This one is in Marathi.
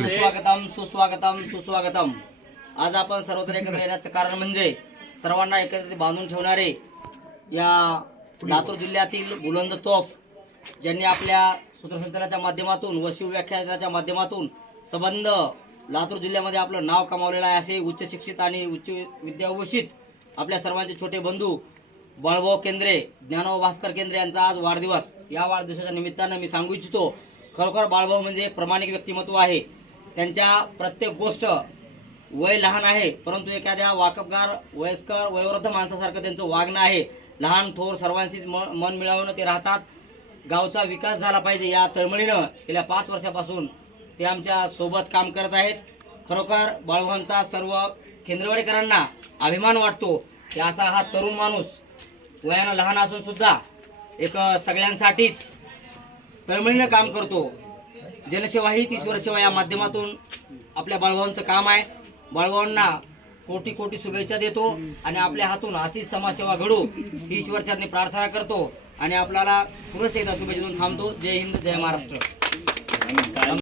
सुस्वागतम सुस्वागतम सुस्वागतम। आज आपण सर्वत्र एकत्र येण्याचं कारण म्हणजे सर्वांना एकत्रित बांधून ठेवणारे या लातूर जिल्ह्यातील बुलंद तोफ ज्यांनी आपल्या सूत्रसंचालनाच्या माध्यमातून व शिवव्याख्यानाच्या माध्यमातून संबंध लातूर जिल्ह्यामध्ये आपलं नाव कमावलेलं आहे। असे उच्च शिक्षित आणि उच्च विद्याभूषित आपल्या सर्वांचे छोटे बंधू बाळभाऊ केंद्रे, ज्ञानोबा भास्कर केंद्रे यांचा आज वाढदिवस। या वाढदिवसाच्या निमित्तानं मी सांगू इच्छितो, खरोखर बाळभाऊ म्हणजे एक प्रामाणिक व्यक्तिमत्व आहे। त्यांच्या प्रत्येक गोष्ट वय लहान आहे परंतु एखाद्या वाकबगार वयस्कर वयोवृद्ध माणसासारखं त्यांचं वागणं आहे। लहान थोर सर्वांशीच मन मिळवून ते राहतात। गावचा विकास झाला पाहिजे या तळमळीनं गेल्या 5 वर्षापासून ते आमच्या सोबत काम करत आहेत। खरोखर बाळभाऊंचा सर्व केंद्रवाडीकरांना अभिमान वाटतो की असा हा तरुण माणूस वयानं लहान असून सुद्धा एक सगळ्यांसाठीच तळमळीनं काम करतो। जनसेवा हीच ईश्वर सेवा या माध्यमातून आपल्या बाळभाऊंचं काम आहे। बाळभाऊंना कोटी कोटी शुभेच्छा देतो आणि आपल्या हातून अशीच समाजसेवा घडो ही ईश्वरचरणी प्रार्थना करतो आणि आपल्याला पुन्हा एकदा शुभेच्छा देऊन थांबतो। जय हिंद, जय महाराष्ट्र।